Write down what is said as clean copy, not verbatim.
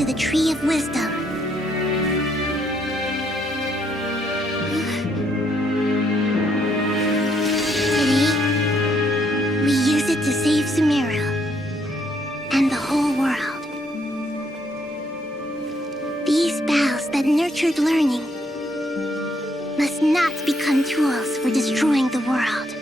to the Tree of Wisdom. Today, we use it to save Sumeru and the whole world. These boughs that nurtured learning must not become tools for destroying the world.